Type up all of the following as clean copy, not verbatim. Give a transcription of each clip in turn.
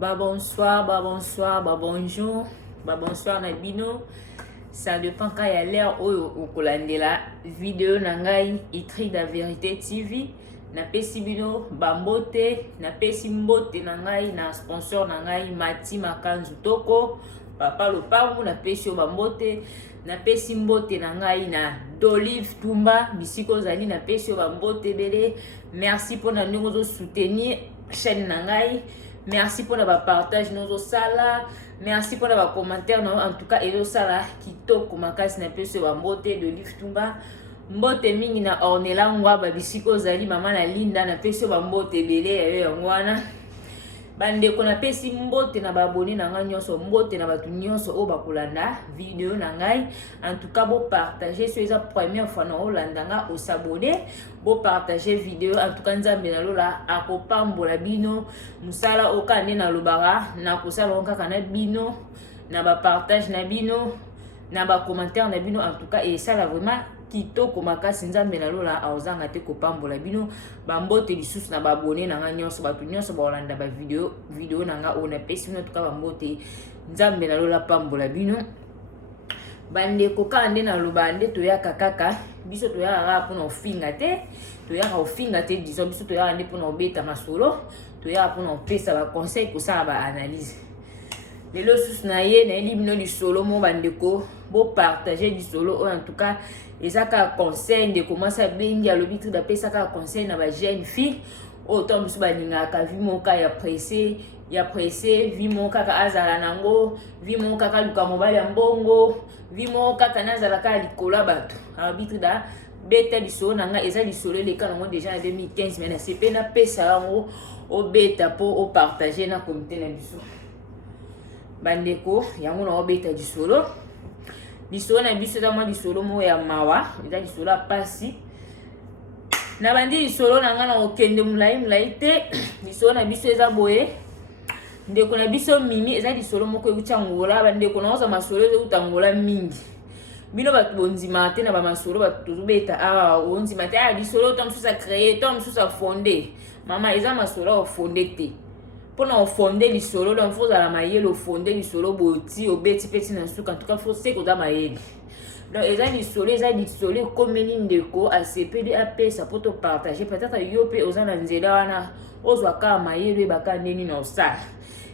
bonsoir, bonsoir, bonjour, bonsoir na bino. Ça dépend quand il y a l'air au kolandela vidéo nangai Itri da Vérité TV. Na pesi bino bambote, na pesi mbote nangai na sponsor nangai Mati Makanzu Toko. Papa Lopangu na pesi bambote, na pesi mbote nangai na d'Olive Tumba bisiko zali na pesi bambote bele. Merci pour na nous soutenir chaîne nangai. Merci pour le partage nos sala. Merci pour le commentaire en tout cas et sala kitoko makasi na pesi bambote d'Olive Tumba. Mbote mingi na Ornella ngwa babisiko zali mama na Linda na pesi bambote bele ya ngwana. Bande ko na pesi mbote na baboni na nga nyonso mbote na batu nyonso o bakolanda video na ngai. En tout cas bo partager sur la première fois na Olanda nga o s'abonner, bo partager vidéo en tout cas nzambe na lola akopambola bino musala okande na lobara na kosala kaka na bino na ba partage na bino na ba commentaire na bino en tout cas et ça là vraiment kitoko makasi nzambe na lola aozanga te kopambola bino bambote lisusu na babone na nga nyonso batu nyonso baolanda ba video na nga ona pesi no tuka bambote nzambe na lola pambola bino bande kokande na lobande toyaka kaka biso toyaka mpona ofinga te toyaka ofinga te disons biso toyaka nde mpona obeta masolo toyaka mpona opesa ba conseil kosala ba analyse lelo susu na ye na yeli bino lisolo mo bandeko bo partager lisolo en tout cas ezaka conseil de commencer bengi alobi tout da pesa ka conseil na ba jeune fille autant biso balingaka vi moka ya pressé vi moka ka azala nango vi moka ka luka mobali ya mbongo vi moka ka nazala ka likola bato alobi tout da beta lisolo nanga eza lisolo leka nango déjà en 2015 mais na sepe na pesa yango o beta po o partager na comité na biso bandeko yango na o beta lisolo na biso eza mwa lisolo mo ya mawa eza lisolo apasi na bandi lisolo na nga na okende mulai te lisolo na biso eza boye ndeko na biso mimi eza lisolo moko euti ngola bandeko na oza masolo euta ngola mingi bino bato bondima te na bamasolo bato tozobeta awa ondima te lisolo to mosusu acreye to mosusu afonde mama eza masolo afonde te pona ofonde lisolo donc faut la mayele ofonde lisolo boti obeti peti na suka en tout cas faut c'est ko da mayele donc eza lisolo comme ni ndeko ACPD AP ça pour te partager peut-être yo pe ozana nzela wana ozwa ka mayele baka ndeni na osala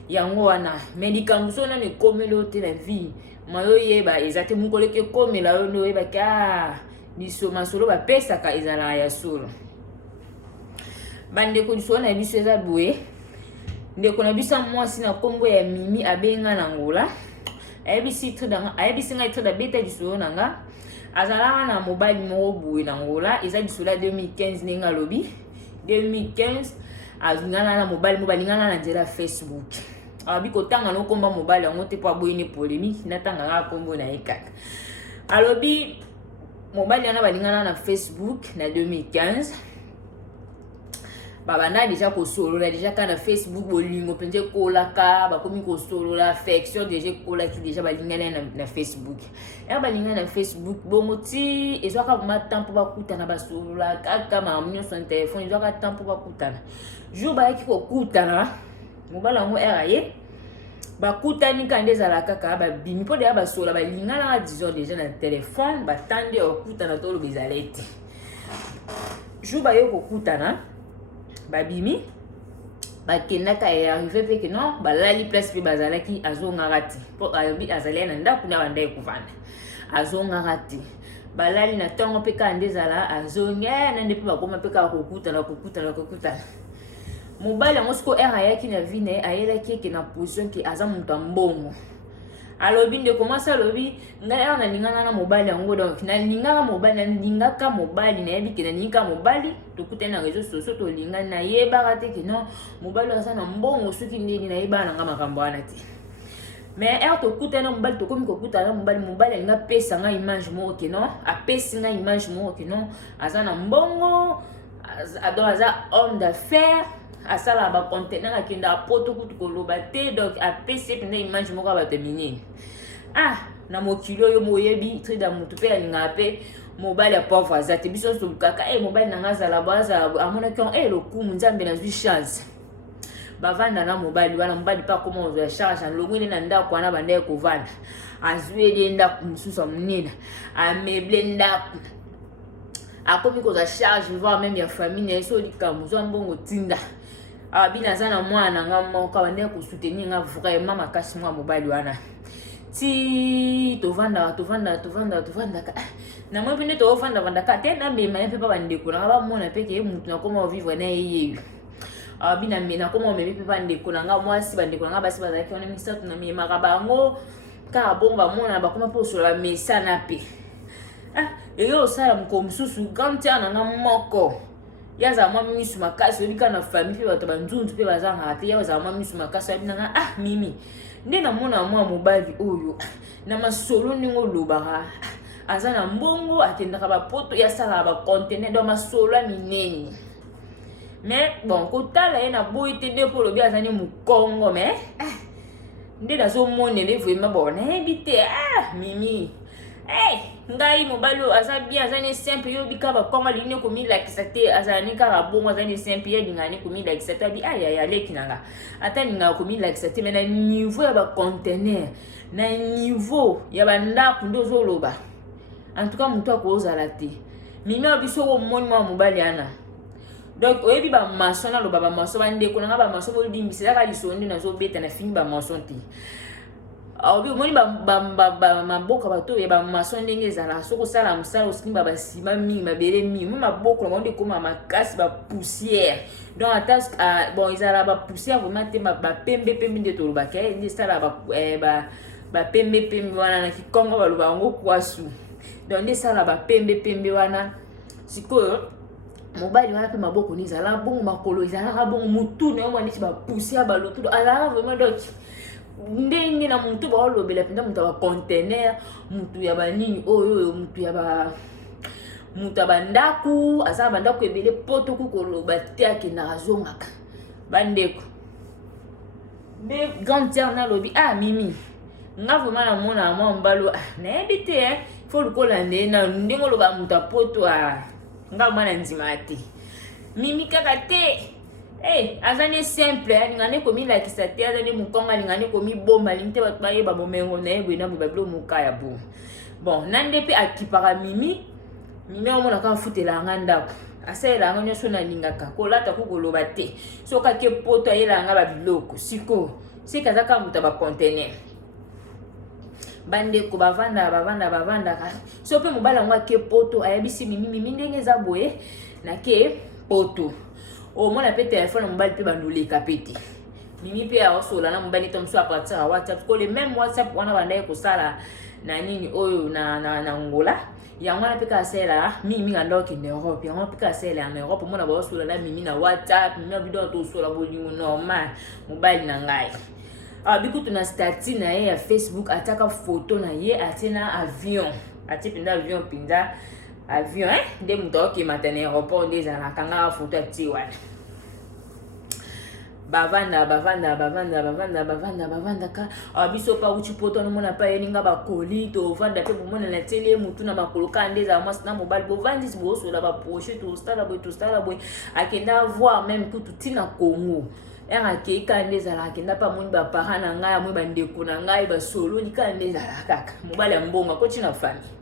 yango wana médicament so na ne komelo te la vie mayo yeba ezate mukoleke komela yo no yeba ka lisolo masolo ba pesa ka ezala ya solo bande ko lisolo na biso eza boye ndeko na bisa mwasi na kombo ya Mimi abenga na ngola ayebisi ngai tre da beta lisolo na nga azalaka na mobali moko boye na ngola eza lisolo ya 2015 nenga lobi 2015 azingana na mobali mo balingana na nzela Facebook abi kotanga no komba mobali yango te po aboyine polémique natanga nga kombo na ye kaka alobi mobali yana balingana na Facebook na 2015 babanda déjà kosolola déjà kana Facebook bolingo penje kolaka bakomi kosolola affection déjà kolaki déjà balingana na Facebook ya balingana na Facebook bongo ti ezwaka matampo bakutana basolola kaka mamunyo son téléphone ezwaka tampo bakutana jour bayaki kokutana mobala ngo eraye bakutani kande ezala kaka babimi po déjà basolola balingana disons déjà na téléphone batande okutana tolo bezalete jour bayo kokutana babimi bakendaka ya arrivé pe que non balali place pe bazalaki azongaka te po abi azali na ndako na banda ekuvanda azongaka te balali na ntongo pe ka ndezala azonga na nde pe bakoma pe ka kokutana mobali yango siko era yaki na vie na ayelaki ke na position ke aza moto ya mbongo alobi nde commence alobi ngai awa nalingana na mobali yango donc nalingaka mobali nayebi ke nalingaka mobali tokutani na réseau sociaux tolingani nayebaka te ke non mobali aza na mbongo soki ndeni nayebaka nanga makambo wana te mais ere tokutani na mobali tokomi kokutana na mobali alinga apesa nga image moko ke non apesi nga image moko ke non aza na mbongo donc aza homme d'affaires asala ba conteneur akenda apoto kutu koloba te donc apesi pende image moko bato minene na mokili oyo moyebi tri da mutu pe alinga pe mobali ya pauvre azate biso so kaka mobali nanga azala azala amona ki lokumu nzambe na zwi chance bavanda na mobali wana mobali pa comment on charge longwini na ndako wana bande ko vanda azweli ndako mususu munene ameble ndako akomi ko za charge voir même ya famille na so likambo zo mbongo tinda bina zana mwana nga moko bande ko soutenir nga vraiment makasi mwa mobali wana ti tovanda na mwe bine to vanda ka te na mema pe pa bande ko na ba mona pe ke mutu na comment vivre na yeye bina mena comment meme pe bande ko na nga mwasi bande ko nga basi bazaki on mi satu na mema ka bango ka bomba mona ba kuma po so la mesa na pe yo sala mkomsusu gantia na nga moko yaza mwa misu makasi obika na famille pe bato banzunzu pe bazanga ate yaza mwa misu makasi abina nga mimi nde na mona mwa mobali oyo na masolo ningo lobaka azana mbongo atendaka ba poto ya sala ba conteneur do masolo minene mais bon kotala ye na boyi te nde po lobi azani mukongo mais nde nazo monele vraiment bon ebite mimi ngai mobali azabi azani simple yo bika ba kongo ligne ko mi like sate azani kara bongo azani simple ye dingani ko mi like sate bi ya leki nanga ata ninga ko mi like sate mais na niveau ya ba conteneur na niveau ya ba ndako ndo zo loba en tout cas mutu akozala te mimi abiso ko moni mwa mobali ana donc oyebi ba maçon na loba ba maçon bande ko nga ba maçon bo limbisa ka lisonde na zo beta na fini ba maçon te obi moni ba maboka bato ya ba maçon ndenge ezala soko sala musala osimba ba sima mi mabele mi mo maboko na monde koma makasi ba poussière donc atas bon ezala ba poussière vraiment te ba pembe de to loba ke ndi sala ba pembe wana na kikongo ba loba ngo kwasu donc ndi sala ba pembe wana sikoyo mobali wana pe maboko ni ezala bongo makolo ezala bongo mutu na yo neti ba poussière ba lotudo ala vraiment donc ndenge na mutu ba olobela pinda mutu ba conteneur mutu ya ba nini oyo mutu ya ba ndaku asa ba ndaku ebele poto ku koloba te akenda azongaka bandeko de gantier na lobi mimi nga vraiment na mona mwa mbalo na ebite faut lukola nde na ndenge loba mutu poto nga mwana nzima te mimi kaka te azane simple ngane komi la kisate azane mukonga ngane komi bomba limte bato baye ba bomengo na yebwe na bablo mukaya bo bon nande pe akipara mimi omona ka futela nganda asela nganya so na lingaka kolata ko koloba te so ka ke poto ayela nga ba biloko siko sika zaka muta ba conteneur bande ko bavanda ka so pe mobala ngwa ke poto ayabisi mimi ndenge za boye na ke poto mona pe téléphone mobali pe bandoleka pete mimi pe aosola na mobali to mso apartir WhatsApp ko le même WhatsApp wana bandaye ko sala na nini oyo na Angola yango na pe ka sela mimi nganda ki na Europe yango pe ka sela na Europe mona baosola na mimi na WhatsApp mimi bidon to sola bolingo normal mobali na ngai biku tuna statut na ye ya Facebook ataka photo na ye atena avion pinda avion pinda avion nde mutu oki matane aéroport nde ezala kanga photo ati wana bavanda ka biso pa uchi poto no mona pa yeninga bakoli to vanda pe bomona na tele mutu na makolo ka nde za mwasi na mobali bovandi bo so la ba proche to stala boy akenda voir même que tout na Congo ke kande zala kenda pa moni ba parana ngai mwe bandeko na ngai ba solo ni kande zala kaka mobali ambonga ko tina famille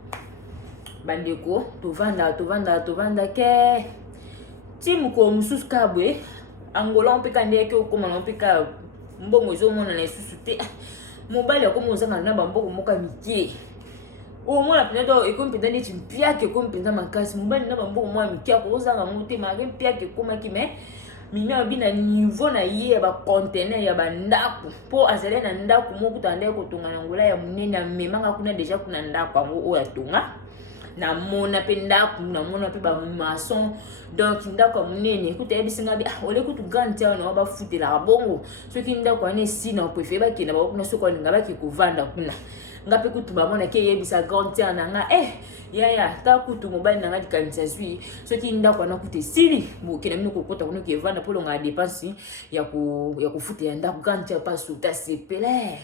bandeko tovanda ke timu ko mususu kabwe Angola on pe kande ke okoma on pe ka mbongo zo mona na susu te mobali akomo zanga na bamboko moka mikie mona pina to ekompinda ni timpia ke kompinda makasi mobali na bamboko mwa mikia ko zanga mote ma ke pia ke koma ki me mimi abina niveau na ye ba conteneur ya ba ndaku po azale na ndaku mo kutande ko tunga na Angola ya munene memanga kuna deja kuna ndaku ango o ya tunga na mona pe ndaku na mona pe ba maçon donc ndaku munene kuta yebisinga bi ole kutu gantia na ba futela bongo soki ndaku ane sina prefe ba kina ba kuna soko ninga ba ki kuvanda kuna ngape kutu ba mona ke yebisa gantia na nga ya ta kutu mobali na ngadi kanisa zwi soki ndaku na kutu siri bo kina mino kokota kuno ke vanda polo nga dépense ya kufutela ndaku gantia pa suta sepele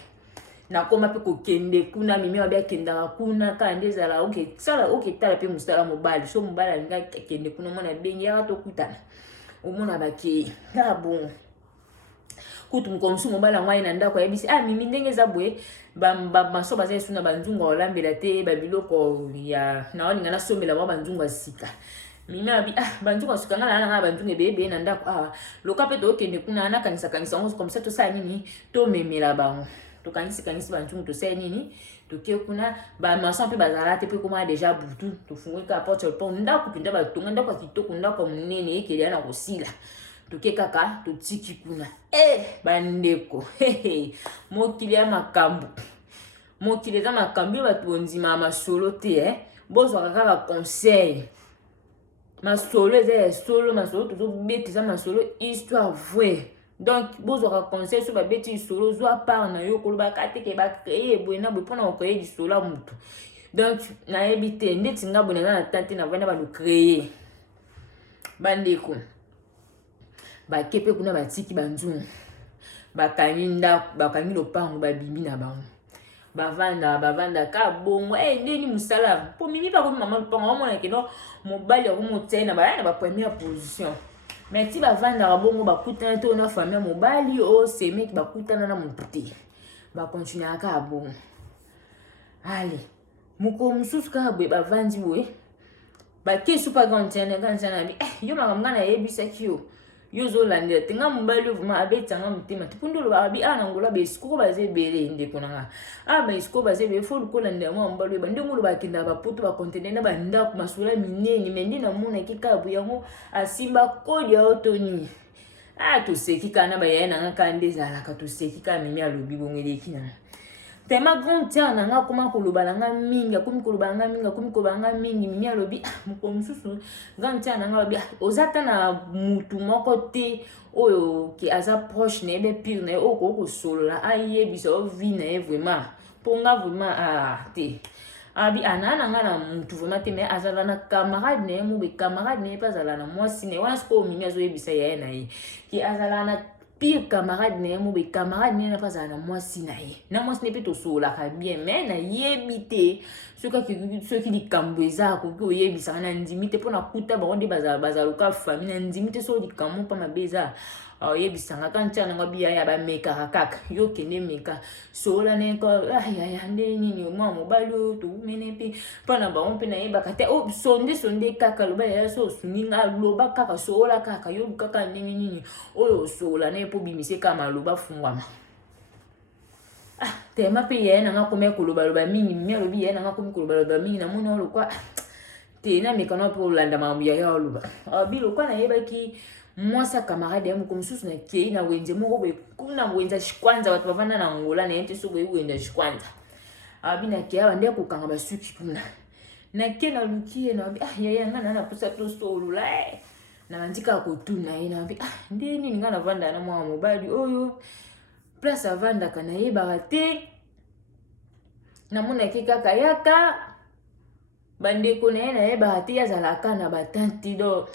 na koma pe ko kende kuna mimi wabia kenda kuna ka ndezala sala tala pe musala mobali so mobali nga kende kuna mona bengi ya to kutana omona baki na bon kutu mkomsu mobala ngwai na ndako yebisi mimi ndenge za boye maso baza suna banzungu olambela te babiloko ya naoninga na sombela mwa banzungu sika mimi abi banzungu suka ngala banzungu ebebe na ndako loka pe to kende kuna na kanisa ngo comme ça to sa nini to memela bango to kanisi banzungu to sa nini to ke kuna ba maso pe bazala te pe kuma déjà butu to fungue ka porte le pont ndako pinda ba tonga ndako kitoko ndako munene ekele na kosila to ke kaka to tiki kuna bandeko mokili ya makambu mokili za makambu bato ondima masolo te bozwa kaka conseil masolo eza solo masolo to beti za masolo histoire vraie donc bozwa conseil so ba beti solo zo part na yo koloba kate ke ba créer boyena bo pona ko créer di solo mutu donc na ebite ndeti nga bonena na tante na vana ba lo créer bandeko ba kepe kuna batiki banzungu bakangi ndako bakangi lopango babimbi na bango bavanda ka bongo ndeni musala po mimi pa ko mama lopango omona keno mobali ya komotena ba première position mais ti bavanda bongo bakutana to na famille mobali seme bakutana na mutu ba continuer ka bongo allez muko mususu ka bwe bavandi bwe ba kesu pa gantene bi yo makamga na yebisa kiyo yo zo landela tenga mobali vuma abetanga mutema tipundolo abi ngola be siko baze bele ndeko nanga ba siko baze be fo lukola ndela mwa mobali ba ndengolo bakinda ba poto ba conteneur na ba ndako masula minene mendi na mona kikabu yango asimba kodi ya otoni to seki kana ba yana ngaka ndezala ka to seki ka mimi alobi bongeleki na tema grand tiana nanga kuma kulubalanga mingi akumi kulubalanga mingi mimi alobi mukomsusu grand tiana nanga alobi ozata na mutu moko te oyo ki aza proche na ebe pire na oko solola ayebisa ovi na vraiment ponga vraiment te abi anana ngana mutu vraiment te mais azala na camarade na mu be camarade na pas azala na mwasi ne wana sko mimi azo yebisa ya na ye ki azala na pire camarade na mo be camarade na pas na mwasi na ye na mwasi ne pe to sola ka bien mais na yebite soki likambo eza koki oyebisa na ndimite pona kuta bango bazaluka famille na ndimite so likambo pa mabeza oyebisanga kantia na ngabia ya ba meka kaka yo kende meka sola ne ko ya ndeni ni mwa mobali to mene pe pana ba on pe na yeba kate sonde kaka loba ya so suninga loba kaka sola kaka yo kaka nini oyo sola ne po bimise kama loba fungwama tema pe ya na ngakome koloba mingi mimi alobi ya na ngakome koloba mingi na mona lokwa te na meka no po landa mambu ya loba abilo kwa na yeba ki mwasa camarade ya mukomsusu na kei na wenje moko boye kuna wenza shikwanza watu bavanda na ngola na yente so boye wenda shikwanza abina kia bande kokanga basuki kuna na kena lukie na abi ya ngana na pusa to solula na bandika ko tuna ina abi ndeni ngana vanda na mwa mobali oyo place avanda kana yeba te na mona kika yaka bande ko na yeba te yazalaka na batanti do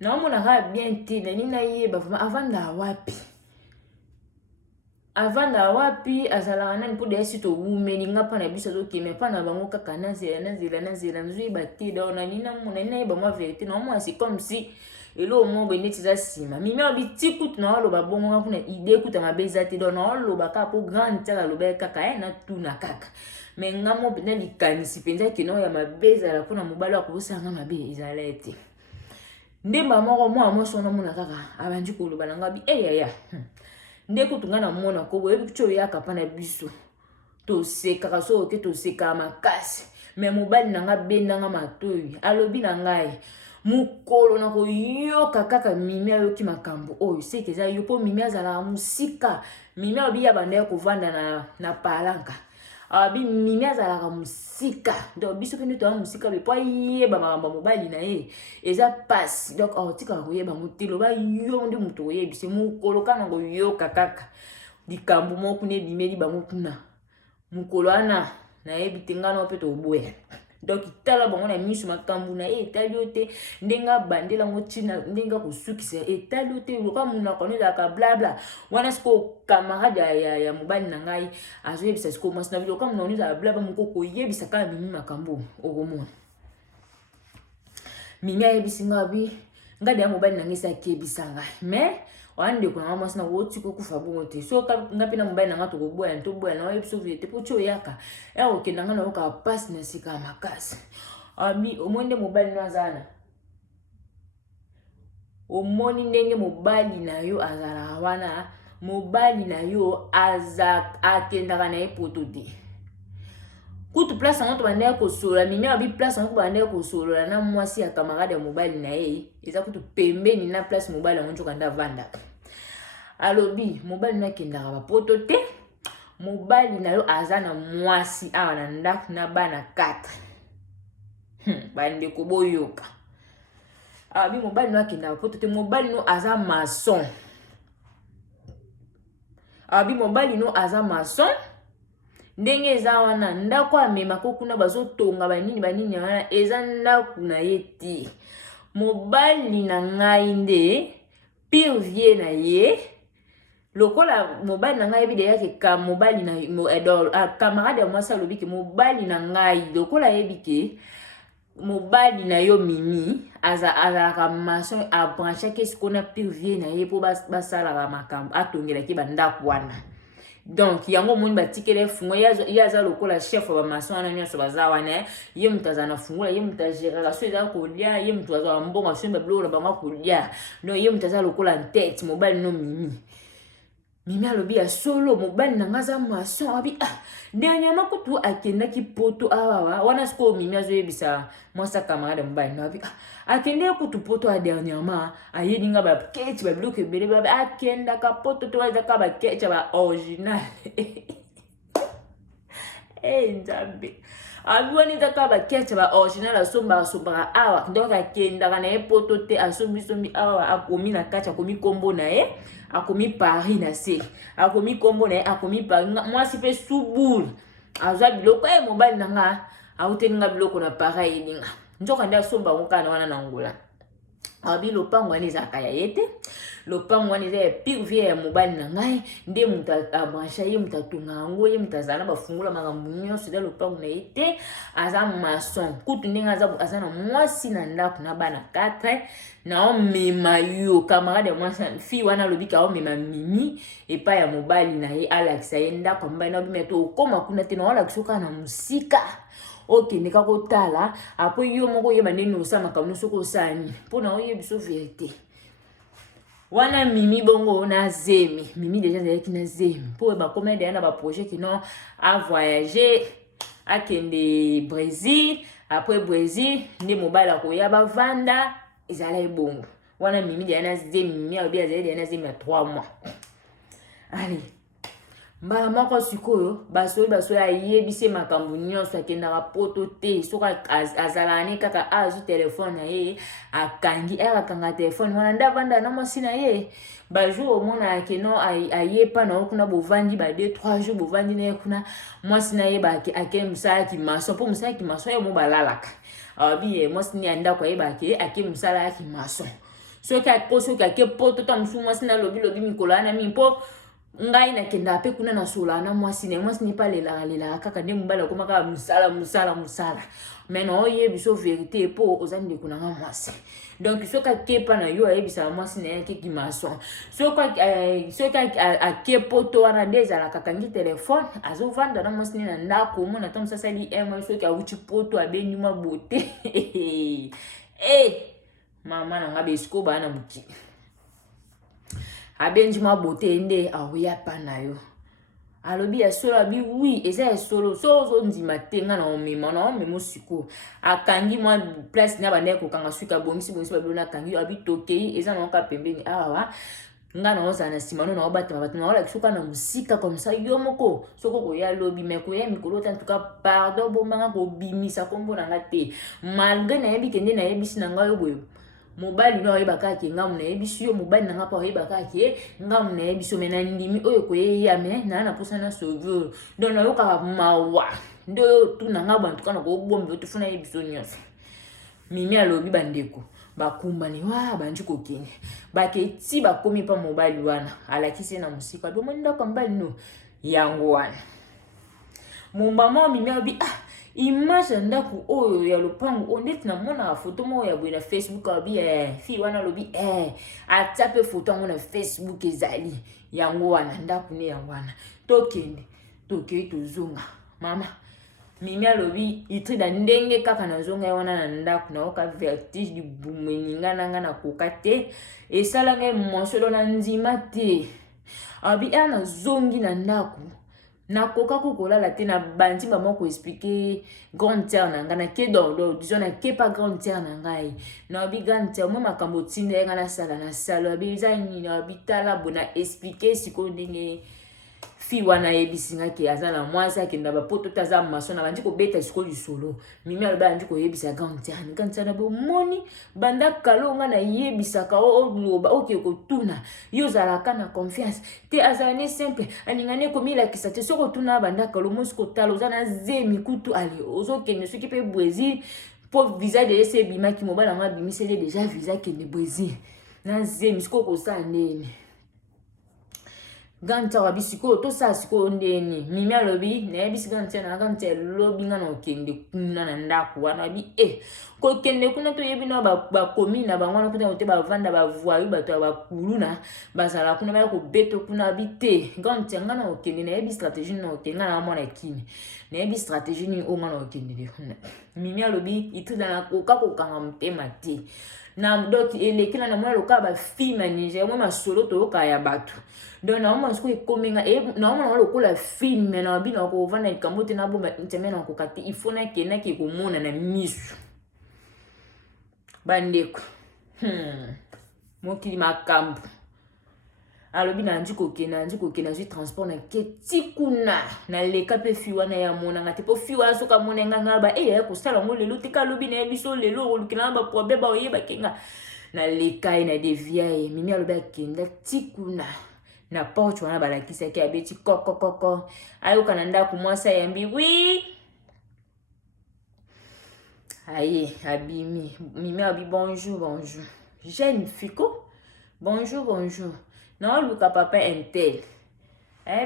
na mona ka bien te na nina yeba avanda wapi azala nani po de sito wumeni ngapa na biso zo keme pa na bango kaka na zela nzui bati do na nina yeba mwa vérité na mwa c'est comme si elo mo beneti za sima mimi obi tikut na lo ba bongo kuna idée kuta mabeza te do na lo ba ka po grand tala lo ba kaka na tuna kaka mais ngamo bena likanisi penza kino ya mabeza la kuna mobali akubusanga mabe izalete ndemba moko mwa sono mona kaka abanji koloba na ngabi ya ndeko tungana mona ko boye bicho yaka pana biso to seka so ke to seka makasi mais mobali nanga bendanga matoyi alobi na ngai mukolo na ko yoka kaka mimi ayoki makambo oyo sekeza yo po mimi azala musika mimi obi ya bande ko vanda na palanka abi mimi azala musika donc biso pe nito musika be po yeba makambo mobali na ye eza passe donc tika ko yeba mutilo ba yo ndi muto yebise mukolo kana ko yoka kaka likambo moko ne bimeli bango kuna mukolo ana na yebitengana pe to boye donc tala bango na misu makambu na etaliote ndenga bandela ngotina ndenga kusukisa etaliote loka muna konela ka blabla wana siko camarade ya mobali na ngai azoyebisa siko masina loka muna onisa blabla mukoko yebisa ka mimi makambu okomona mimi ayebisinga bi ngade ya mobali na ngisa kebisanga mais wande kuna mwasi na woti ko kufa bongo te so ka ngapi na mobali na ngato ko boya nto boya na episo vete po cho yaka e o kendanga na ka pass na sika makasi abi omonde mobali no azana omoni ndenge mobali na yo azala wana mobali na yo akendaka na epoto te kutu place ngo to bande ko solola mimi abi place ngo bande ko solola na mwasi ya camarade ya mobali na ye eza kutu pembeni na place mobali ngo njoka nda vanda alobi mobali na kendaka ba poto te mobali na yo azana mwasi awa na ndaku na bana 4 bande ko boyoka abi mobali no kendaka poto te mobali no aza maçon abi mobali no aza maçon ndenge eza wana ndako amema ko kuna bazotonga banini wana eza ndako na ye ti mobali na ngai nde pire vie na ye lokola mobali na ngai bide yake ka mobali na camarade ya mwasi alobi ke mobali na ngai lokola yebi ke mobali na yo mimi azalaka maçon abranchaki sikona pire vie na ye po basalaka makambo atongelaki bandako wana donc yango moni batikele fungo yaza lokola chef wa maçon wana nyonso baza wana ye mutaza na fungula ye mutajera so eza kolia ye mutaza mbongo so bablo na bango kolia no ye mutaza lokola tête mobali no mimi alobi ya solo mobali na ngaza maçon abi dernièrement kutu akendaki poto awa wana siko mimi azoyebisa mwasa camarade mobali no abi akende kutu poto a dernièrement ayedinga ba keti ba bloke bele ba akenda ka poto to waza ka ba keti ba original nzambe abi wani taka ba keti ba original asomba awa donc akenda kana poto te asombi awa akomi na kati akomi kombo na ye akomi Paris na se akomi kombo na ye akomi Paris mwasi pe subul azwa biloko mobali nanga auteninga biloko na pareil ninga njoka nda somba ngokana wana na ngola abi lopango wani zaka ya yete lopango wani za pire vie ya mobali na ngai nde muta abrancha ye mutatunga ngo ye mutazana bafungula makambo nyonso da lopango na yete aza maçon kutu ndenge aza na mwasi na ndako na bana 4 na omema yo camarade ya mwasi fi wana lobika omema mimi epa ya mobali na ye alakisa ye ndako mbai na bimeto okoma kuna te na wala kisoka na musika okende kako tala apo yo moko yeba ndeni osama kamuno soko sani pona oyebiso vérité wana mimi bongo na zemi mimi déjà zaki na zemi po ba commande yana ba projet qui non a voyager akende Brésil après Brésil ndi mobala ko ya ba vanda ezala ebongo wana mimi déjà na zemi mimi abia déjà na zemi ya 3 mois allez mbala moko sikoyo baso ayebise makambo nyonso akendaka poto te soka azalani kaka azu telefone na ye akangi akanga telefone wana ndavanda na mwasi na ye bajour omona akeno ayepa na okuna bovandi ba 2-3 jours bovandi na ye kuna mwasi na ye ake musala ki maso po musala ki maso ye mo balalaka abi mwasi ni anda kwa ye ake musala ki maso soki ake poto ta musu mwasi na lobi mikolo na mi po ngai na kenda pe kuna na sola na mwasi ni pa lela kaka nde mbala koma ka musala mais no yebiso vérité po ozandi kuna nga mwasi donc soka kepa na yo ayebisa mwasi na yake ki maçon soka akepoto wana déjà la kakangi téléphone azovanda na mwasi na ndako mona tam sasali soka uchi poto abenyu mabote mama na ngabe sko bana muki abenji mabote nde awuya pana yo alobi ya solo abi oui eza ya solo so zo ndima tenga na omemo siko akangi mwa place na bande ko kanga suka bongisi babona kangi abi tokei eza na ka pembeni awa nga na oza na simano na obata bato na ola kisuka na musika comme ça yo moko soko ko ya lobi me ko ya mikolo en tout cas pardon bomanga ko bimisa kombo na ngate malgré na yebi kende na yebisi na nga yo boyo mobali no yebaka ke ngamu na yebiso yo mobali na ngapa yebaka ke ngamu na yebiso mena ndimi oyo ko ya me na posa na sauveur donc na yoka mawa ndo tu na ngaba ntuka na ko bombe tufuna yebiso nyonso mimi alobi bandeko bakumbani wa banji ko kene baketi bakomi pa mobali wana alakisi na musika bo monda pa mbali no yango wana mumba mimi abi image ndaku oyo ya lopango ondeti na mona photo mo ya boye na Facebook abi fi wana lobi atape photo ngo na Facebook ezali yango wana ndaku ne yango wana tokende tokei tozonga mama mimi alobi itrida ndenge kaka na zonga wana na ndaku na oka vertige du bumeninga nanga na kokate esala nge monsolo na nzima te abi na zongi na ndaku na koka kokolala te na bandi mama ko expliquer grande terre na nga na ke do disons na ke pas grande terre na ngai na bi grande terre mo makambo tinde nga na sala bi zani na bitala bona expliquer siko ndenge fi wana yebisinga ke azana mwasi akenda bapoto taza maso na bandi ko beta siko lisolo mimi aloba andi ko yebisa grande terre na bo moni banda kalonga na yebisaka o loba oke ko tuna yo zalaka na confiance te azane simple aningane komila kisate soko tuna banda kalomo siko talo zana zemi kutu ali ozokende soki pe Brésil pour visa de ese bima ki mobala nga bimisele déjà visa ke ne Brésil na zemi siko ko sa nene ganta wa bisiko to sa siko ndeni mimi alobi na bisika ntena ganta lobi nga no kende kuna na ndaku wana bi ko kende kuna to yebi no ba komi na bango na kuta te ba vanda ba voyu ba to ba kuluna bazala kuna ba ko beto kuna bi te ganta nga no kende na yebi strategie no kende na mona kini na yebi strategie ni o nga no kende de mimi alobi itida na koka kokanga mtema te na mdoti elekela na mwana loka ba fi manager mo masolo to ka ya batu donc na mo sko ikomenga na mo lokola film na bino ko vana ikamote na bomba ntemena ko kati ifona kena ke ko mona na misu bandeko mokili makambu alobi na nji kokena zwi transport na ketikuna na leka pe fiwa na ya mona ngate po fiwa soka mona nganga ba ya ko sala ngo lelo tika lobi na biso lelo ko lukina ba problème ba oyeba kenga na leka ina devia mimi alobi akenda tikuna na porte wana balakisa ki abeti kokokoko ayo kananda ku mwasa yambi oui aye abimi mimi abi bonjour jeune fico bonjour na luka papa intel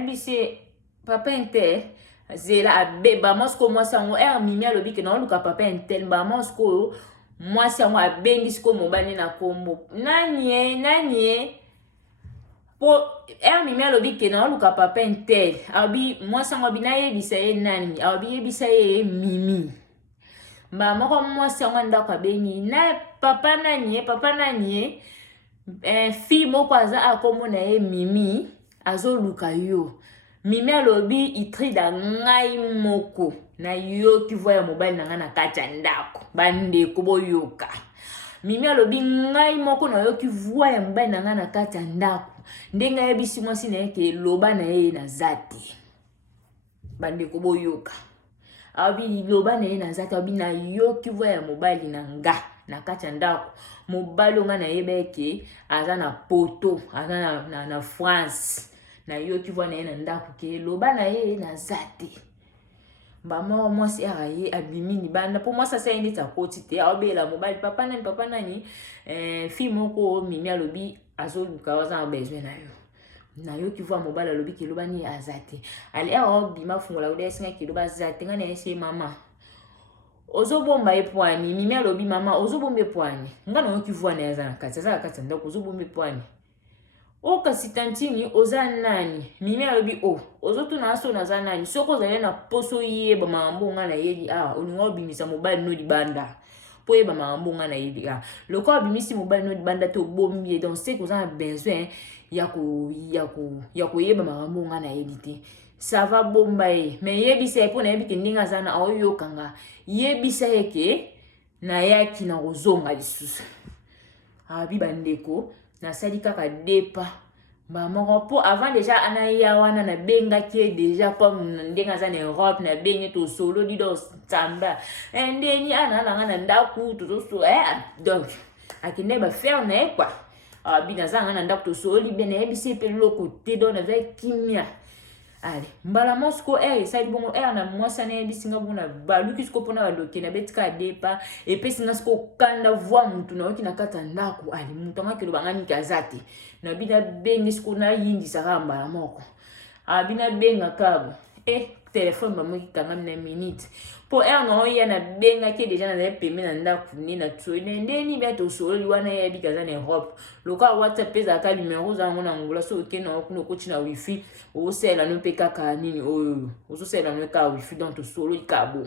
bisi papa intel zela abeba mosko mwasa ngo mimi alobi ke na luka papa intel ba mosko mwasa ngo abengi siko mobani na kombo nani po mimi alobi ke na luka papa intel abi mwasa ngo binaye bisaye nani abi yebisa ye mimi ba moko mwasa ngo ndaka bengi na papa nani fi moko aza akomona ye mimi azoluka yo mimi alobi itrida ngai moko na yo ki voya mobile nanga na kati ya ndako bandeko boyoka mimi alobi ngai moko na yo ki voya mobile nanga na kati ya ndako ndenga yebisi mwasi na yeke loba na ye na zati bandeko boyoka abi loba na ye na zati abi na yo ki voya mobile na nga na kati ya ndako mobali nga na yebeke aza na poto aza na France na yo ki voya na ye na ndako ke loba na ye na zati mbama mwasi ye abimini banda po mwasi asa yende takoti te aobela mobali papa nani fi moko mimi alobi azoluka waza na besoin na yo ki voya mobali alobi ke loba ni azati ali bima fungola ude singa ke loba azati nga na ese mama ozobomba epwani mimi alobi mama ozobomba epwani nga na yo ki voya na yaza na kati aza na kati ndako ozobomba epwani kasi tantini oza nani mimi alobi ozotuna aso naza nani soko ozali na poso yeba makambo nga na yeli olinga obimisa mobali no libanda po yeba makambo nga na yeli loko obimisi mobali no libanda te obombi donc c'est que oza na besoin ya koyeba makambo nga na yeli te ça va bomba mais yebisa ye po na yebi ke ndenge aza na aoyokanga yebisa ye ke na yaki na kozonga lisusu abi bandeko nasali kaka depa mama po avant déjà anaya wana na benga ke déjà comme ndenge aza na Europe na benga to solo di do tamba ndeni analanga na ndaku to so donc akinde ba faire na quoi abi nazanga na ndaku to solo bien na yebisi pe loko te do na avec kimia allez mbala mosko sali bongo na mwasa na yebisinga bona baluki siko pona baloke na betika depa epesinga siko kanda voix mutu na yoki na kata ndako ali mutu ngaki lo bangani kazati na bina bengi siko na yindi saka mbala moko abina benga kabo téléphone maman qui kanga na minute pour non ya na benga ki déjà na peme na ndaku ni na tso ne ndeni ba to solo liwana ya bi kaza na Europe loka WhatsApp pesa ka numéro za ngona ngula so ke na kuno ko china wifi o sela no peka ka nini o so sela no ka wifi donc to solo ikabo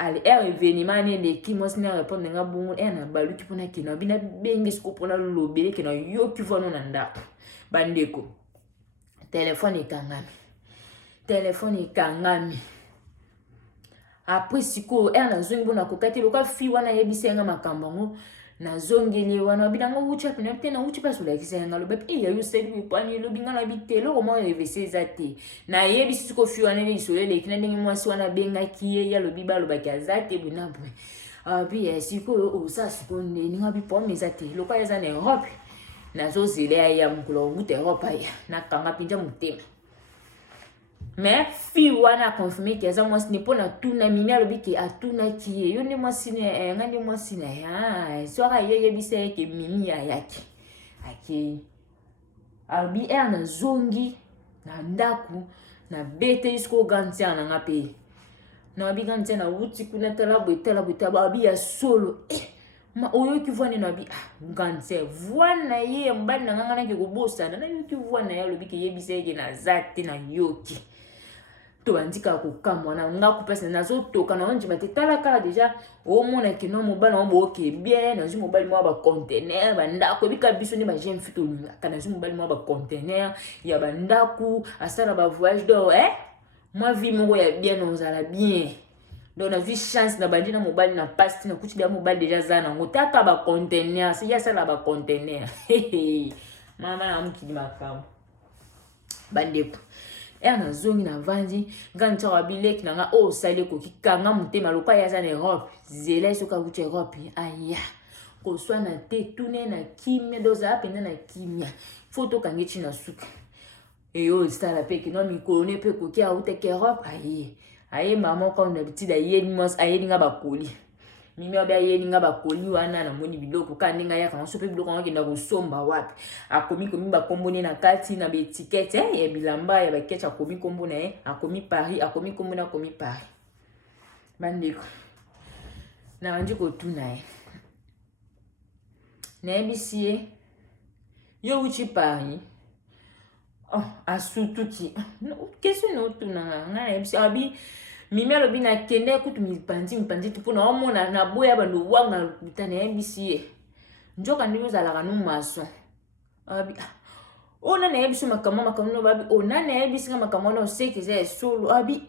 ali événement ne de ki mos na répondre nga bongo na balu ki pona ki na bina bengi siko pona lobele ki na yo ki vono na ndaku bandeko téléphone ekangami après siko na zongi bona kokati loka fi wana yebisenga makambo na zongeli wana binanga ucha pina tena uchi pa sula kisenga lo bapi ya yo seli pani lo bingana bitelo ko mo revese zate na yebisi siko fi wana le isolele kina ndenge mwasi wana benga kiye ya lo bibalo bakazate bunabwe abi siko o sa siko ni ngabi po mezate loka ya zane Europe na zo zile ya mkulo ute Europe ya na kanga pinja mutema mais fi wana confirmer que ça moi ce n'est pas na tout na mimi alobi ke atuna ki yo ne moi sine ngani moi sine so ra ye bise ke mimi ya yaki aki albi na zongi na ndaku na bete isko gantia na ngape na bi gantia na wuti kuna tala bwetala ba ya solo ma oyo ki voine na bi gantia voine ye mbani na ngana ke kobosa na yo ki voine ya lobi ke yebise ke na zate na yoki to bandika kokamba na nga kupesa na zo toka na onje batala ka déjà au mona ki no mobile na boke bien na zo mobile mo ba container bandako bika biso ni ba jeune fito kana zo mobile mo ba container ya bandako asala ba voyage d'or moi vie mo ya bien ozala bien donc na vie chance na bandi na mobile na passe na kuti bia mobile déjà za na ngotaka ba container si ya sala ba container mama na mukidi makamo bandeko na zongi na vandi nganta wa bilek na nga o sale ko kikanga mutema loka ya za na Europe zela iso ka wuche Europe aya ko swana te tune na kimia doza apenda na kimia foto kangechi na suka o stala peke no mi ko ne pe ko kia ute Europe aye mama ko na bitida ye ni mos aye nga bakoli mimi obia ye ninga bakoli wana na moni biloko kandi nga ya kan so pe biloko ngenda ko somba wapi akomi ba kombone na kati na be ticket ya bilamba ya bakecha akomi kombona akomi Paris akomi kombona akomi Paris bandeko na andi ko tuna na ebisi yo uchi Paris asutuki question no tuna nga ebisi abi mimi alobi na kende kutu mipandi tu pona omona na boya bando wanga bitane MBC njoka ndiyo zalaka no maso abi ona na ebiso makamo no babi ona na ebisi makamo no seke ze solo abi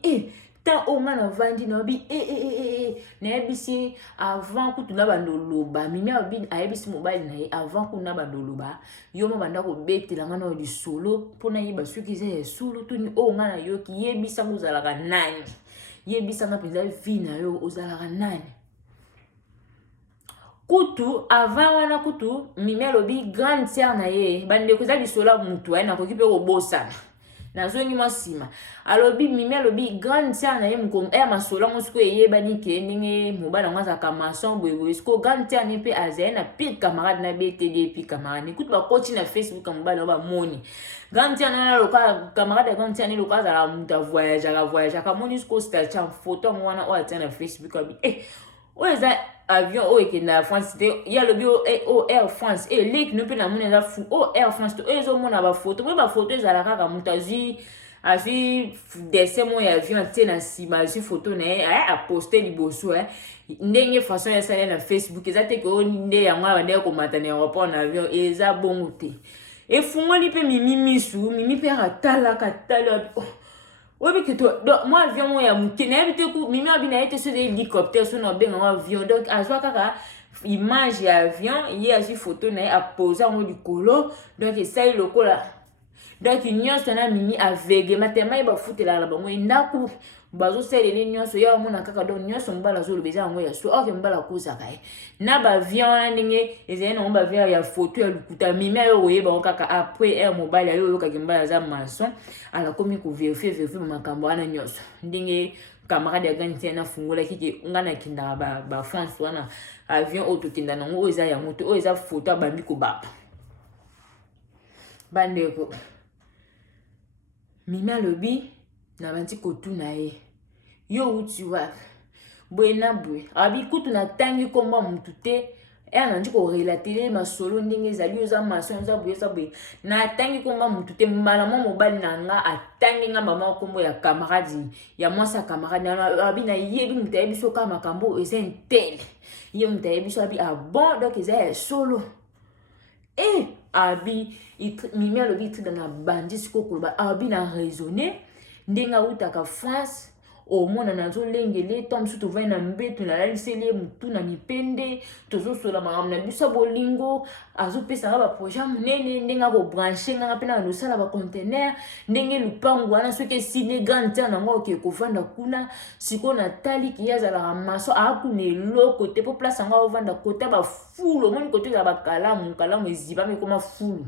ta onga na vandi no abi na ebisi avant kutu na bando loba mimi abi ebisi mobile na avant kutu na bando loba yo mo banda ko betela ngana di solo pona yiba suki ze solo tu ni onga na yo ki yebisa kuzalaka nani yebisa na peza vina yo ozalaka nani kutu avant wana kutu mimi alobi grande sœur na ye bande ko za lisola mutu na ko kipe ko bosa na zongi masima alobi mimi alobi grande sœur na ye mko masola ngosko ye bani ke ninge mobala ngwaza kamason bwe sko grande sœur ne pe azaye na pire camarade na BTD puis camarade kutu ba coach na Facebook mobala ba moni grande sœur na loka camarade grande sœur ni loka za la muta voyage ka moni sko statue photo ngwana o atena Facebook abi oza avion o eke na France te ya lobi o Air France lek no pe na mona za fu o Air France to ezo mona ba photo ezala kaka mutazi asi dessin mo ya avion te na sima si photo na a poster liboso ndenge façon ya sala na Facebook ezate ko nde ya ngwa bande ko mata na aéroport na avion eza bongo te fungoli pe mimi pe atala katala oui, que toi, donc moi avion moi ya muté na bité ku mimi abina été sur des hélicoptères sur no benga avion donc azwa kaka image ya avion y a ci photo na a poser en du colo donc essaye le cola donc nyonso na mimi aveugle matema ba futela la bango ndaku bazo sele nyonso ya mona kaka donc nyonso mbala zo lobeza ngo ya so ok mbala kuza kai na ba avion na ndenge ezali na ba avion ya photo ya lukuta mimi ayo oyeba kaka après air mobile ayo yoka kimbala za mason ala komi ku vérifier makambo ana nyonso ndenge camarade ya gani na fungola kiki ngana kinda ba France wana avion auto kinda nango eza ya moto eza photo bambi ko baba bandeko mimi alobi na bandi kotuna ye yo uti wapi boye na boye abi kutu na tangi komba mutu te na ndi ko relate masolo ndenge ezali oza maso oza boye na tangi komba mutu te mbala mobali na nga atangi nga mama kombo ya camarade ya mwasa camarade abi na yebi mutu ayebi so ka makambo eza intel ye mutu ayebi so abi bon donc eza ya solo abi mimi alobi itrida na bandi siko koloba abi na raisonner ndenga utaka France omona nazolengele to mosusu tovai na mbetu nalaliseli ye mutu na mipende tozosola makambo na biso bolingo azopesanga baprojet monene ndenge akobranche nganga mpe nanga losala bacontener ndenge lupangu wana soki esili grande terre nango oke kovanda kuna sikoyo nataliki ye azalaka maso aakuna eloko te mpo place yango aovanda kota bafulu omoni kote ezala bakalamu ezibami ekoma fulu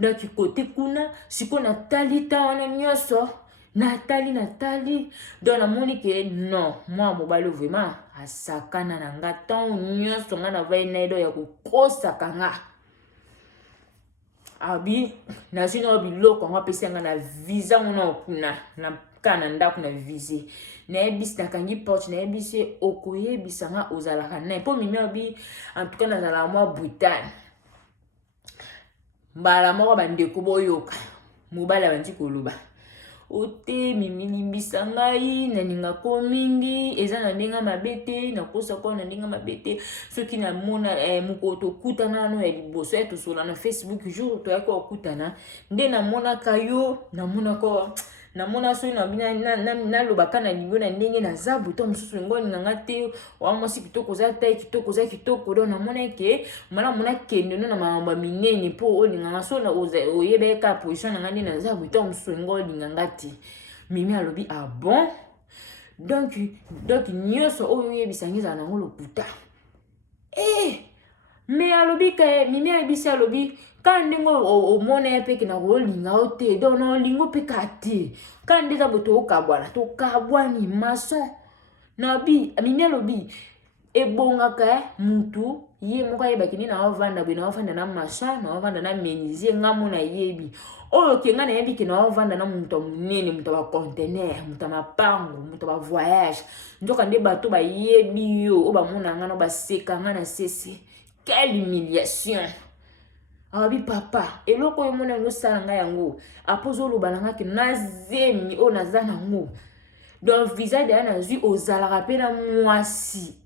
donc kote kuna sikoyo natali ta wana nyonso natali donc namoni ke non mwa mobali vraiment asakana na nga ntango nyonso nga navai na edo ya kokosaka nga abi nazwi na biloko yango apesi yanga na visa ngona okuna na kaka na ndako na vise nayebisi nakangi porte nayebisi okoyebisa nga ozalaka naye mpo mimi abi en tout cas nazalaka mwa brutale mbala moko bandeko boyoka mobali abandi koloba ote mimi limbisa ngai naningako mingi eza na ndenge mabe te nakosa kwa na ndenge mabe te soki namona moko tokutana nano ya liboso ya tosola na Facebook jour toyaki kokutana nde namonaka yo namona so nalobaka na lingo na ndenge naza buto mosusu ngo ninganga te wa mwasi kitoko za tai kitoko za kitoko do namona ke malamu nakende no na makambo minene mpo olinganga so na oyebeka position nanga nde naza buto mosusu ngo linganga te mimi alobi bon donc nyonso oyo oyebisanga ezala nango lokuta me alobi ke mimi ayebisi alobi ka ndenge omona ye mpe ke na kolinga o te donc na olingo mpe ka te ka nde eza bo tokabwani mason nabi mimi alobi ebongaka mutu ye moko ayebaki nini naovanda boye naovanda na mason naovanda na menisie nga mona yebi oyo ke nga nayebi ke naovanda na mutu monene mutu bacontener mutu mapango mutu bavoyage nzoka nde bato bayebi yo oyo bamona nga no baseka nga na sese quelle humiliation abi papa eloko oyo mona ngosala nga yango apozo oloba nanga ke nazemi oyo naza nango donc visa deya nazwi ozalaka mpe na mwasi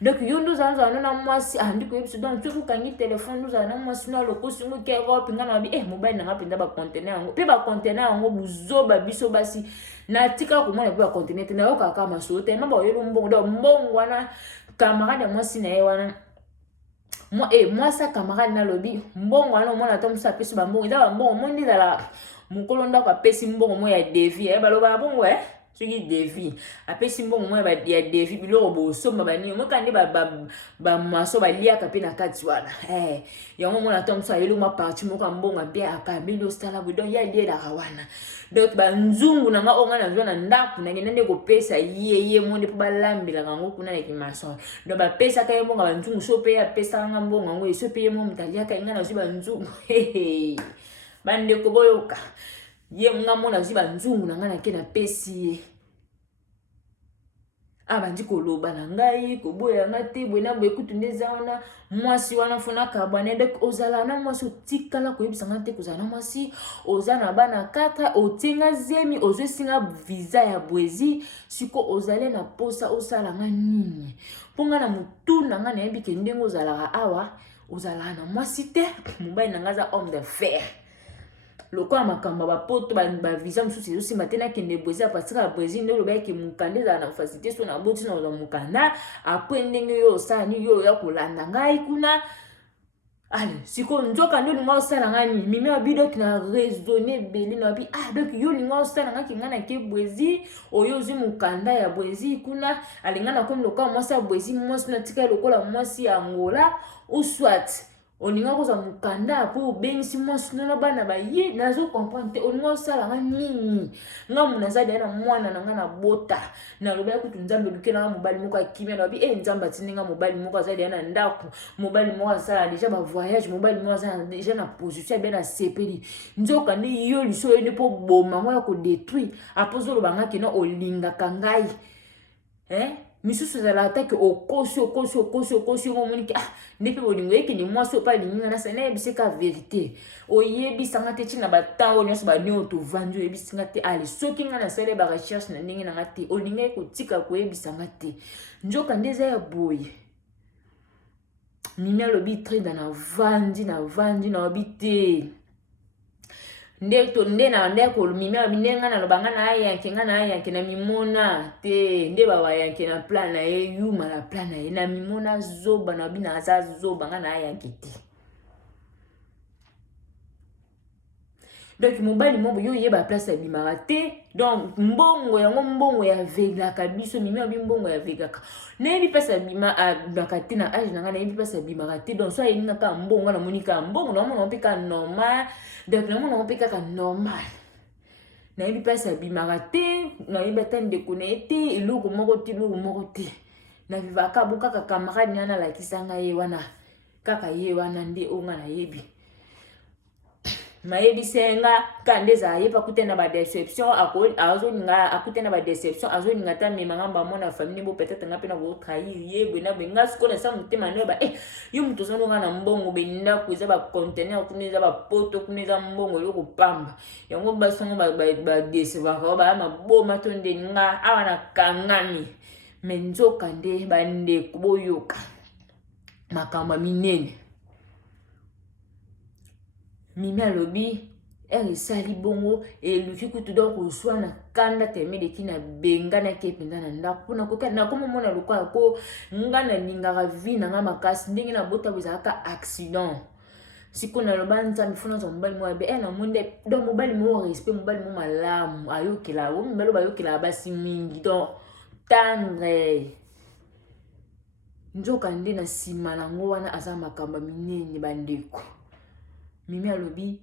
donc yo ndozala na mwasi andi koyebiso donc soki okangi telefone ndozala na mwasi na lokosi ngo ke rope nga na babi mobali nanga mpenza bacontener yango mpe bacontener yango buzoba biso basi natika komona mpe bacontener te nayokaka masolo te namba oyelo mbongo donc mbongo wana camarade ya mwasi na ye wana moi sa camarade na lobi mbongo wana omona to musa peso bambongo eza bambongo mondi ezala mokolo ndako apesi mbongo mo ya devi baloba bongo soki devi apesi mbongo mo ya devi biloko bosomba banini omokande bamaso baliaka mpe na kati wana yango omona to musa ayeli mwa parti moko ya mbongo mpe akabeli osala bo donc ya lielaka wana donc banzungu nanga oyo nga nazwa na ndako nangenda nde kopesa ye monde mpo balambelaka yango kuna na kimason donc bapesaka ye mbongo banzungu so mpe apesaka nga mbongo yango eso mpe ye mo moto aliaka ye nga nazwi banzungu bandeko boyoka ye nga mo nazwi banzungu nanga nake napesi ye bandi koloba na ngai koboya nga te boye na boye kutu nde eza wana mwasi wana fona kabane donc ozala na mwasi otikala koyebisa nga te kozala na mwasi oza na bana 4 otenga zemi ozosinga visa ya bwezi siko ozale na posa osala nga nini mpo nga na mutu na nga nayebi ke ndenge ozalaka awa ozalaka na mwasi te mobali na nga aza homme de fer lokola makambo bapoto bavisa mosusu ezosimba te nakende bwezi apartir ya brésil nde olobaki mokanda ezala na facilité so na boti na ozwa mokanda apres ndenge yo osala nini yo oya kolanda ngai kuna ale sikoyo nzoka nde olinga osala nga nini mimi abi donc na raisonne ebele na abi donc yo olinga osala nga kenga nake brésil oyo ozwi mokanda ya brésil kuna alinga na komi lokola mwasi ya brésil mwasi natika lokola mwasi ya angola ou soit olinga koza mukanda po bengisi mwasi na bana ba ye nazo comprendre olinga osala nga nini nga munaza dia na mwana na nga na bota na loba ya kutu nzambe luke na mobali moko akimia na bi nzambe atindi nga mobali moko aza dia na ndako mobali moko asala déjà ba voyage mobali moko aza déjà na position bien na sepeli nzoka ndi yo liso yende po boma ngo ya ko détruire apozo loba nga kena olinga kangai misusu za la take okosi ngo moniki nepe bolingo eke ni mwasi opa linga na sana ebiseka vérité oyebi sanga te china batango nyonso banio to vandu ebisinga te ali soki nga na sale ba recherche na ndenge na ngate olinga ekotika koyebisanga te njoka ndeza ya boye mimi alobi trida na vandi na obite nde na ndeko mimi abinenga na lobanga na ayanke nga na ayanke na mimona te nde baba yanke na plan na ye yuma na plan na ye na mimona zoba na bina aza zoba nga na ayanke te donc mobali mo yo yeba place abimaka te donc mbongo yango mbongo ya veglaka biso mimi abi mbongo ya veglaka nebi place abimaka te na age na nga nebi place abimaka te donc so ayelinga ka mbongo na monika mbongo na mona opeka normal donc na mona opeka ka normal nebi place abimaka te na yeba tande kone te eloko moko te na vivaka buka camarade na la kisanga ye wana kaka ye wana ndi onga na yebi mayebi senga kandeza yepa kutena ba déception azoninga akutena ba déception azoninga ta memanga ba mona famille bo peut-être nga pena ko trahir yebwe na benga siko na sa mutema no ba yo muto zono na mbongo beninda kuza ba conteneur kuneza ba poto kuneza mbongo yo kopamba yango basongo ba décevoir ba maboma tonde nga awana kangami menzoka nde bande kuboyoka makamba minene mimi alobi sali bongo eluki kutu donc oswa na kanda teme de kina benga na kepinda na ndako na koka na komo mona lokwa ko nga na lingaka vi na nga makasi ndenge na bota bozaka accident siko na loba nzambe funa zo mobali mo abe na monde donc mobali mo respect mobali mo malamu ayokela wo mbelo bayokela basi mingi donc tendre njoka nde na sima nango wana aza makamba minene bandeko mimi alobi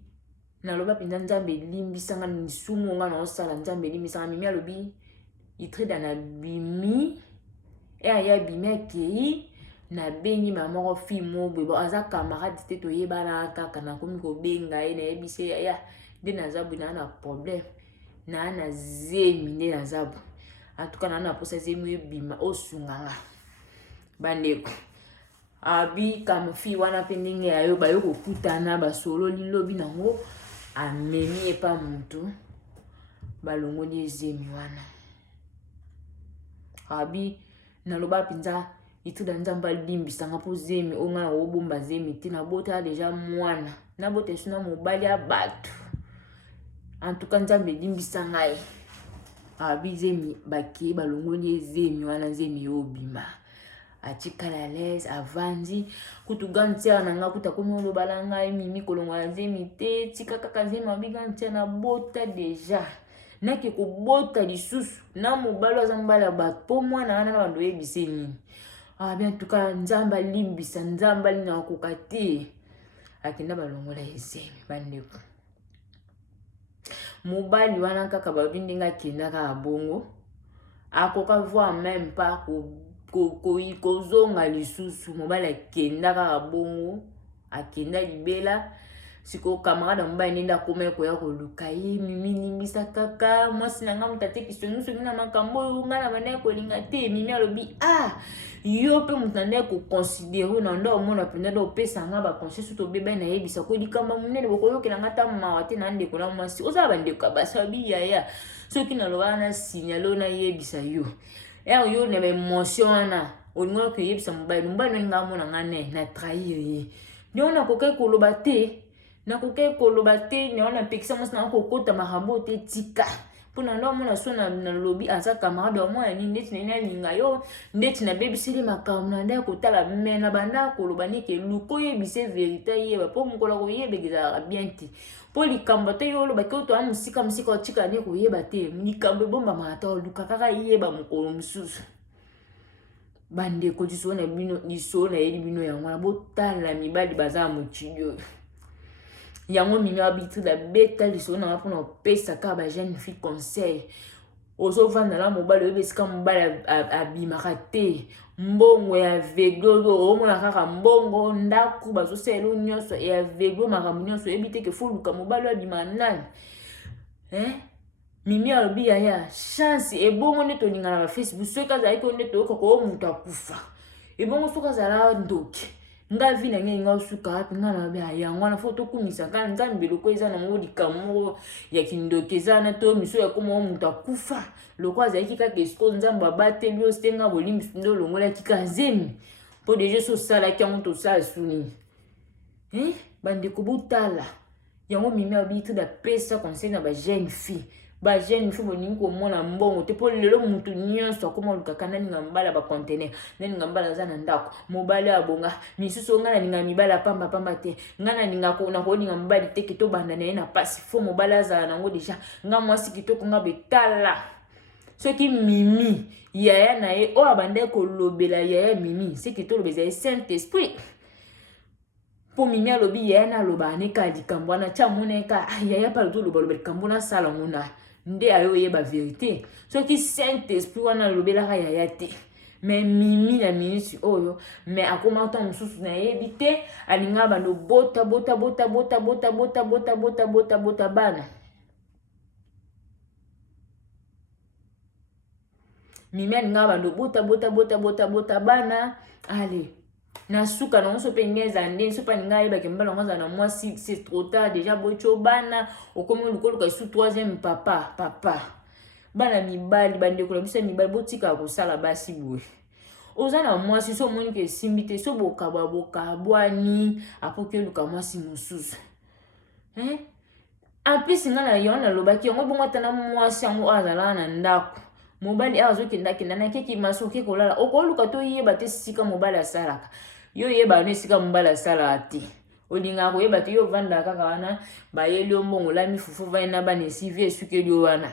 na loba pinda nzambe limbisanga nisumu nga na osala nzambe limbisanga mimi alobi itrida na bimi aya bimi akei na bengi mama ko fi mo bebo aza camarade te to yebana kaka na komi ko benga na yebise ya de na zabu na problème na zemi nde na zabu en tout cas na posa zemi bima osunganga bandeko abi kama fi wana pendenge ayo bayo kokutana basolo lilobi nango amemi epa mutu balongoli ezemi wana abi naloba pinza ituda nzamba limbisanga po zemi onga na obomba zemi te na bota deja mwana na bota suna mobali ya batu en tout cas nzambe limbisanga ye abi zemi baki balongoli ezemi wana zemi obima atika la l'aise avandi kutu gantia na nga kuta komi oloba ngai mimi kolonga zemi te tika kaka zemi abigantia na bota deja nake ko bota lisusu na mobalo aza mbala ba po mwana wana na bando yebise nini bien tout cas nzamba limbisa nzamba lina kokati akenda balongola ezemi bandeko mobali wana kaka babindinga kenda ka bongo akoka voir même pas kozonga lisusu mobali akenda kaka bongo akenda libela siko camarade mobali nenda koma koya koluka ye mimi limbisa kaka mwasi na nga mutate kisongi na makambo oyo nga na bana kolinga te mimi alobi yo pe mutande ko considérer na ndo mona penda do pesa nga ba conscience to beba na yebisa ko likamba munene bokoyokela nga ta mawa te na ndeko na mwasi oza bandeko basabi yaya soki na loba na signalo na yebisa yo yo ne emotion na olingo ko yebisa mobali nga mona ngane na trahir ye ndio na kokai koloba te ne ona pekisa mwasi na kokota makambo te tika pona ndo mona so na lobi aza camarade wa mwana ni ndeti na linga yo ndeti na bebiseli makambo na nda kotala mena banda koloba nike luko yebise vérité yeba po mukola ko yebegeza bien ti po likambo te yo loba ke to amusika otika ne ko yeba te likambo bomba mata luka kaka yeba mukolo mususu bande ko tu sona bino ni sona yeli bino yango na botala mibali baza mochidio yango mimi habitude da beta li sona na pona pesa ka ba jeune fille conseil ozo vanda la mobali obesika mobali abimaka te mbongo ya vegolo omona kaka mbongo ndaku bazo selo nyonso ya vegolo makambo nyonso ebite ke fuluka mobali abima nani mimi alobi ya chance ebongo nde tolingana na Facebook soki azali ko nde toyoka ko mutu akufa ebongo soki azala ndoki nga vi na ngai nga osuka hapi nga na ba yango na foto kumisa kana nzambe loko eza na ngo likambo ya kindoki eza na to miso ya koma mutu akufa loko azali kika kesko nzambe abateli yo stenga bolimbi ndo longola kika zemi po deje so sala kyango to sala suni bande ko butala yango mimi habitude da pesa conseil na ba jeune fille ba jeune fille boningi ko mona mbongo te po lelo mutu nyonso akoma lukaka nani ngambala ba container nani ngambala za na ndako mobali abonga misusu ngana ninga mibala pamba pamba te ngana ninga ko na ko ninga mobali te kito banda na ina pasi fo mobali za nango deja nga mwasi kitoko nga betala soki mimi yaya na ye o abande ko lobela yaya mimi c'est que to lobeza Saint Esprit po mimi alobi yaya na loba ne ka likambo na cha moneka yaya pa to loba likambo na sala nguna nde ayo yeba vérité soki Saint Esprit wana lobela ka yaya te mais mimi na minisi oyo mais akoma to mususu na yebi te alinga bando bota bana mimi alinga bando bota bana allez na suka na so pe ngeza ndeni so pa ninga yeba ke mbala ngoza na moi c'est trop tard déjà bocho bana okomi lukolo ka su 3e papa bana mibali bande ko la mibali botika ko sala basi boye ozana moi si so moni ke simbite so boka bwani apoke luka moi si mususu en plus ngana yona lobaki ngo bongo tana moi si ngo azala na ndako mobali azokenda na keki masoke kolala okoluka to yeba te sika mobali asalaka yo yeba ne sika mobali asala ati olinga ko yeba te yo vanda kaka wana ba yeli ombongo la mifufu va na ba ne CV suke yo wana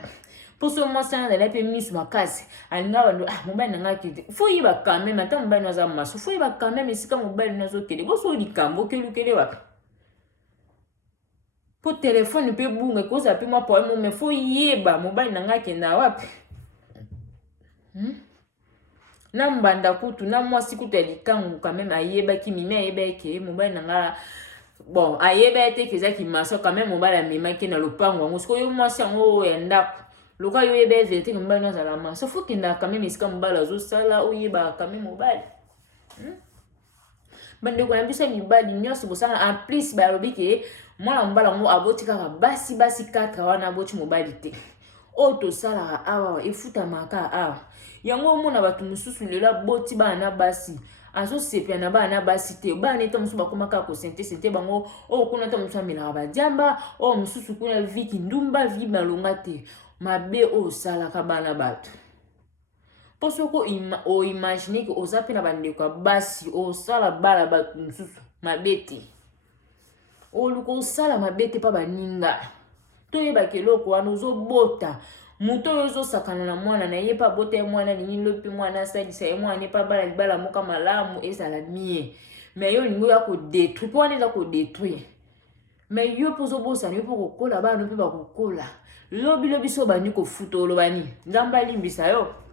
poso moi sana da pe misu makasi alinga bando mobali nanga kiti fo yeba quand même ata mobali naza maso fo yeba quand même sika mobali nazokele boso likambo kelukele wapi po téléphone pe bunga ko za pe moi po mo me fo yeba mobali nanga kenda wapi na mbanda kutu na mwasi kutu elikangu quand même ayeba ki mimi ayeba ke mobali nanga bon ayeba te ke za ki maso quand même mobali amema ke na lopango ngo siko yo mwasi ngo ya ndako loka yo yeba vérité ke mobali na la maso faut que na quand même iska mobali azo sala oyeba quand même mobali bande ko na bisa mibali nyonso bosana en plus ba lobi ke mwana mobali ngo abotika ka basi 4 wana aboti mobali te oto sala awa efuta maka awa yango mona batu mususu lela boti bana basi azo sepia na bana basi te bana eta mususu bakoma ka ko sente bango o kuna ta mususu amela ba jamba o mususu kuna viki ndumba vi malonga te mabe o sala ka bana batu poso ko o imagine ko ozape na bande kwa basi o sala bala batu mususu mabete o luko sala mabete pa baninga to yeba keloko wana uzobota muto yozo sakana na mwana na yepa bote mwana ni lopi mwana sadisa ye mwana pa bala libala moka malamu ezala mie mais yo ningo ya ko détruire po wana za ko détruire mais yo pozo bosa ni po kokola ba no pe ba kokola lobi so bani ko futo lo bani nzamba limbisa yo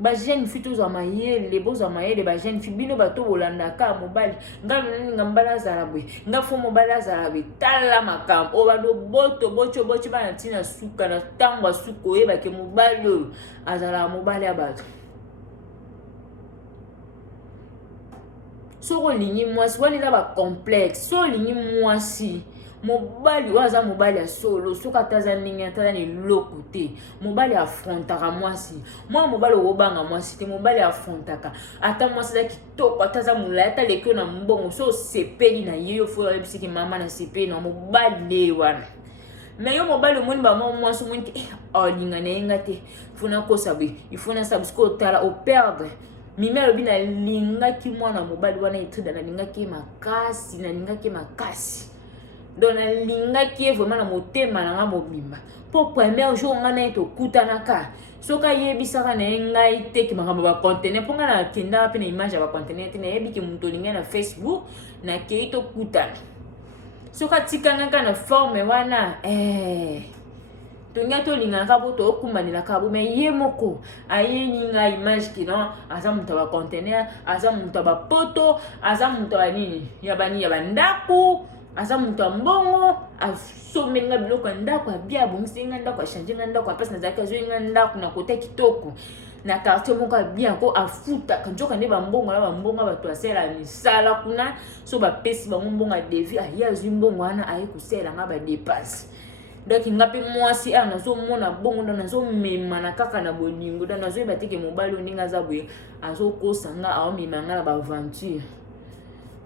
ba jeune fille to mayele boza mayele ba jeune fille bino bato bolanda ka mobali ngalo nini ngambala zarabwe ngafo mobali zarabwe tala makam o bado boto bocho bana tina suka na tangwa suko yeba ke mobali azala mobali abato so lingi mwasi wani na ba complexe so lingi mwasi mobali waza mobali ya solo soka taza ningi ataza ni lokote mobali affrontaka mwasi mobali obanga mwasi te mobali affrontaka ata mwasi za kitoko ataza mulaya ata lekio na mbongo so sepeli na yeyo fo yebisiki mama na sepeli na mobali wana mais yo mobali omoni ba mwasi omoni te olinga na yenga te funa kosa bwe ifuna sabsko tala o perdre mimi alobi na lingaki mwana mobali wana etuda na lingaki makasi donc na lingaki vraiment na motema na nga mobimba pour premier jour nga na to kutanaka soka yebisaka na ngai te ki makambo ba conteneur ponga na kenda pe na image ba conteneur te na yebi ki muntu linga na Facebook na ke to kutana soka tikanaka na forme wana tonga to linga ka bo to kumbanila ka bo me ye moko ayenyi nga image ki no aza muntu ba conteneur aza muntu ba poto aza muntu ba nini ya bandaku aza muntu mbongo asomenga biloko ndako abia bonsinga ndako changer ndako apesa na zaka zoinga ndako na kote kitoko na quartier moko bien ko afuta kanjoka ne ba mbongo na ba mbongo ba to asela misala kuna so ba pesi ba mbongo devi aya zimbongo ana ayi kusela nga ba dépasse donc ngapi mwasi ana so mona bongo na so mema na kaka na bolingo na zo bateke mobali oninga za boye azo kosanga awo mimanga na ba aventure.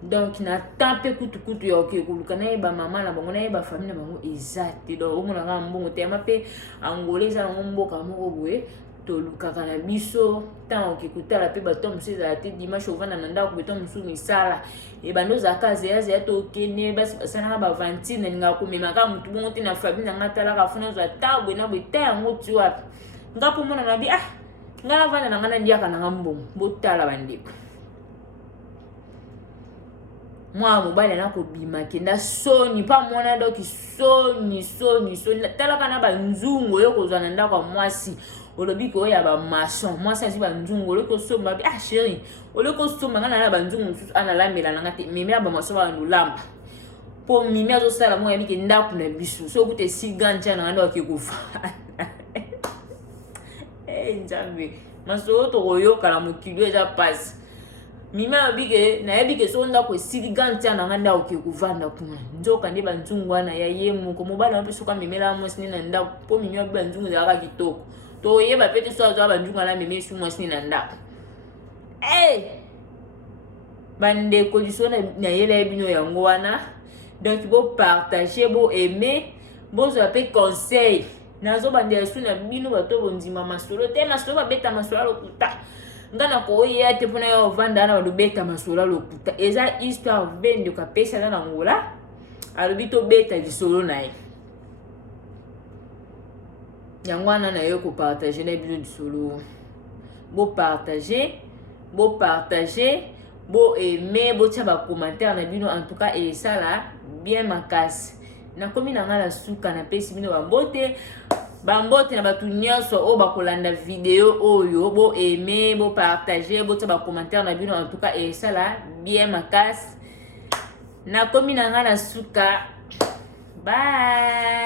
Donc na tape kutu ya oke kuluka na ba mama na bango na ba famille na bango exact donc omona nga mbongo te mape angoleza na mboka moko boye to lukaka na biso tant oke kutala pe ba tom seza te dimanche ovana na ndako beto musu misala e bando za kaze ya to kene basi sana ba vantine nga ko mema ka mutu bongo te na famille na ngata la ka funa za tabwe na beta yango tu wapi ngapo mona na bi ngala vana na ngana ndiaka na ngambongo botala bandeko moi mobali na ko bima kenda soni pa mwana doki soni tala kana ba nzungo yo ko zwana ndako mwasi olobi ko ya ba maçon mwasi asi ba nzungo lo ko somba bi chérie olo ko somba ngana na ba nzungo ana lambela na ngate mimi ba maçon ba ndulamba po mimi azo sala mo ya bike ndako na bisu so kute si ganja na ndo akikufa njambe maso to koyo kala mukilwe ja pass mima bige na yebike so ndako sili ganja na nganda okikuvanda kuna njoka ndi banzungu ana ya yemu ko mobala mpeso ka mimela mo sini na ndako po mimi ba nzungu za ka kitoko to yeba pete so azo banzungu ala mimi shu mo sini na ndako bande ko disona na yele bino yango wana donc bo partager bo aimer bo zo pe conseil nazo bande su na bino bato bondima masolo te masolo ba beta masolo lokuta ngana ko ya te pona yo vanda na beta masolo lokuta eza histoire bende ka pesa na ngola alobito beta disolo nae yangwana na yo ko partager na bino disolo bo partager bo aimer bo tia ba commentaire na bino en tout cas et ça là bien makasi na komi na ngala suka na pesi bino bambote na batu nyonso o bakolanda video oyo bo aimer bo partager bo tia ba commentaire na bino en tout cas et ça là bien makasi na komi na ngala suka bye.